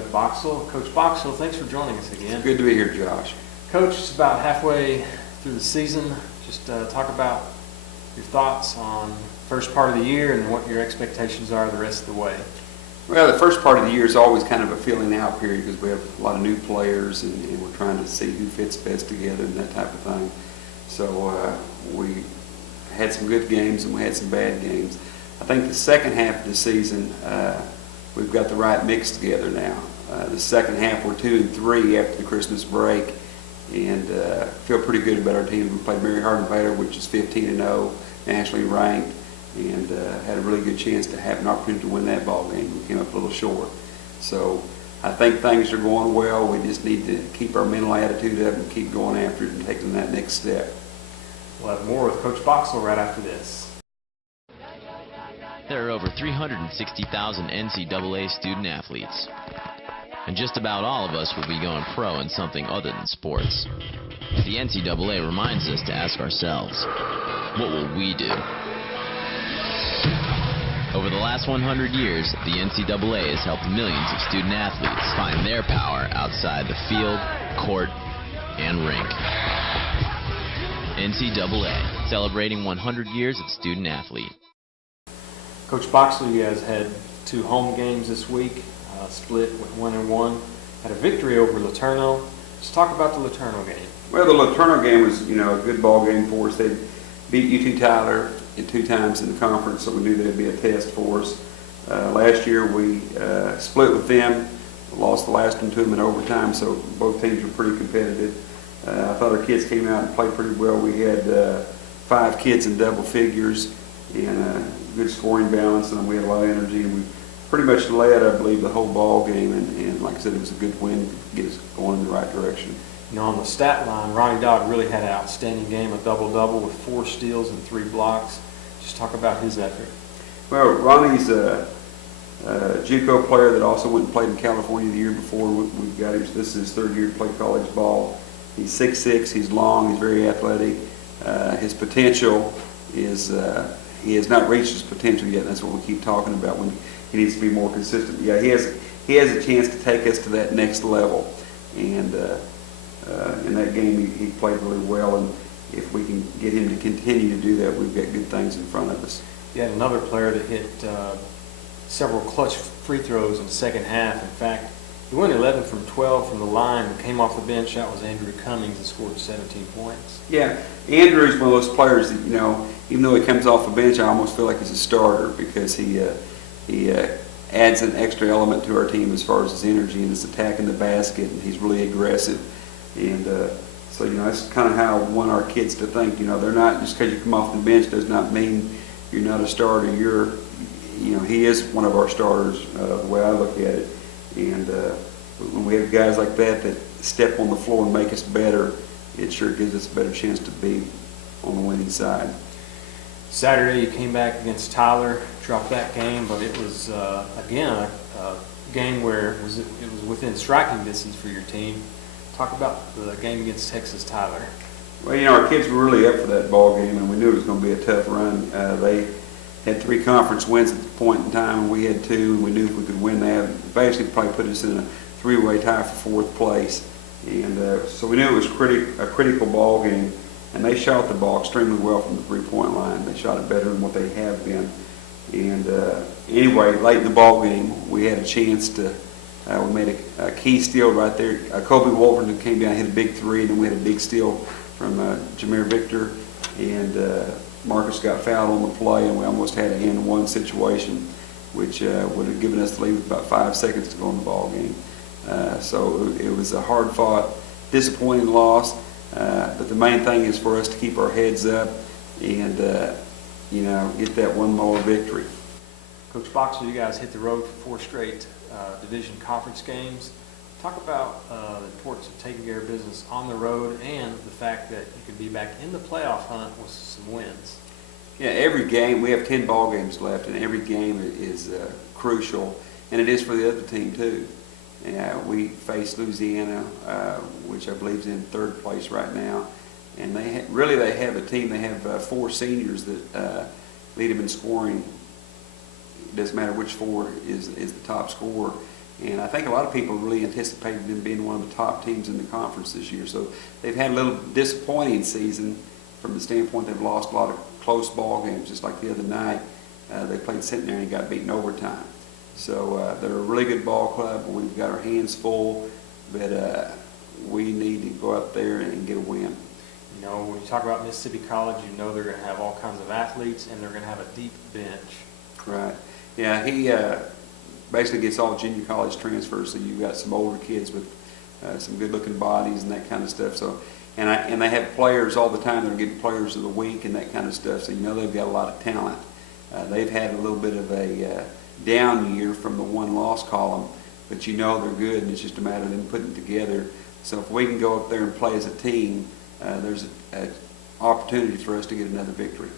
at Boxell. Coach Boxell, thanks for joining us again. It's good to be here, Josh. Coach, it's about halfway through the season. Just talk about your thoughts on first part of the year and what your expectations are the rest of the way. Well, the first part of the year is always kind of a filling out period because we have a lot of new players and we're trying to see who fits best together and that type of thing. So we had some good games and we had some bad games. I think the second half of the season, we've got the right mix together now. The second half, we're 2-3 after the Christmas break, and feel pretty good about our team. We played Mary Hardin-Baylor, which is 15-0, nationally ranked, and had a really good chance to have an opportunity to win that ball game. We came up a little short. So I think things are going well. We just need to keep our mental attitude up and keep going after it and taking that next step. We'll have more with Coach Boxell right after this. There are over 360,000 NCAA student athletes, and just about all of us will be going pro in something other than sports. The NCAA reminds us to ask ourselves, what will we do? Over the last 100 years, the NCAA has helped millions of student athletes find their power outside the field, court, and rink. NCAA, celebrating 100 years of student athlete. Coach Boxell, you guys had 2 home games this week, split with 1-1. Had a victory over Laterno. Let's talk about the Laterno game. Well, the Laterno game was, a good ball game for us. They beat UT Tyler 2 times in the conference, so we knew there'd be a test for us. Last year we split with them, lost the last one to them in overtime, so both teams were pretty competitive. I thought our kids came out and played pretty well. We had 5 kids in double figures and good scoring balance, and we had a lot of energy, and we pretty much led, I believe, the whole ball game, and like I said, it was a good win to get us going in the right direction. On the stat line, Ronnie Dodd really had an outstanding game, a double-double with 4 steals and 3 blocks. Just talk about his effort. Well, Ronnie's a JUCO player that also went and played in California the year before. We've got him. This is his 3rd year to play college ball. He's 6'6", he's long, he's very athletic. His potential is, he has not reached his potential yet. That's what we keep talking about, when he needs to be more consistent. Yeah, he has a chance to take us to that next level. And in that game, he played really well. And if we can get him to continue to do that, we've got good things in front of us. You had another player that hit several clutch free throws in the second half. In fact, he went 11 from 12 from the line and came off the bench. That was Andrew Cummings, and scored 17 points. Yeah, Andrew's one of those players that, even though he comes off the bench, I almost feel like he's a starter because he adds an extra element to our team as far as his energy and his attacking the basket, and he's really aggressive. And so, that's kind of how I want our kids to think. They're not, just because you come off the bench does not mean you're not a starter. He is one of our starters, the way I look at it. And when we have guys like that step on the floor and make us better, it sure gives us a better chance to be on the winning side. Saturday you came back against Tyler, dropped that game, but it was, again, a game where it was within striking distance for your team. Talk about the game against Texas Tyler. Well, our kids were really up for that ball game, and we knew it was going to be a tough run. They had 3 conference wins at the point in time, and we had 2, and we knew if we could win that, basically probably put us in a 3-way tie for 4th place. And so we knew it was a critical ball game, and they shot the ball extremely well from the 3-point line. They shot it better than what they have been. And anyway, late in the ball game, we had a chance to, we made a key steal right there. Kobe Wolverton came down, hit a big 3, and then we had a big steal from Jameer Victor, and Marcus got fouled on the play, and we almost had an end-1 situation, which would have given us the lead with about 5 seconds to go in the ball game. So it was a hard-fought, disappointing loss, but the main thing is for us to keep our heads up and get that one more victory. Coach Boxell, you guys hit the road for 4 straight division conference games. Talk about the importance of taking care of business on the road and the fact that you could be back in the playoff hunt with some wins. Yeah, every game, we have 10 ball games left, and every game is crucial, and it is for the other team too. We face Louisiana, which I believe is in 3rd place right now, and they have a team. They have 4 seniors that lead them in scoring. It doesn't matter which 4 is the top scorer. And I think a lot of people really anticipated them being one of the top teams in the conference this year. So they've had a little disappointing season from the standpoint they've lost a lot of close ball games, just like the other night. They played Centenary and got beaten overtime. So they're a really good ball club. We've got our hands full, but we need to go out there and get a win. You know, when you talk about Mississippi College, you know they're going to have all kinds of athletes, and they're going to have a deep bench. Right. Yeah, he basically gets all junior college transfers, so you've got some older kids with some good-looking bodies and that kind of stuff. So, and they have players all the time. They're getting players of the week and that kind of stuff. So you know they've got a lot of talent. They've had a little bit of a down year from the one-loss column, but you know they're good, and it's just a matter of them putting it together. So if we can go up there and play as a team, there's an opportunity for us to get another victory.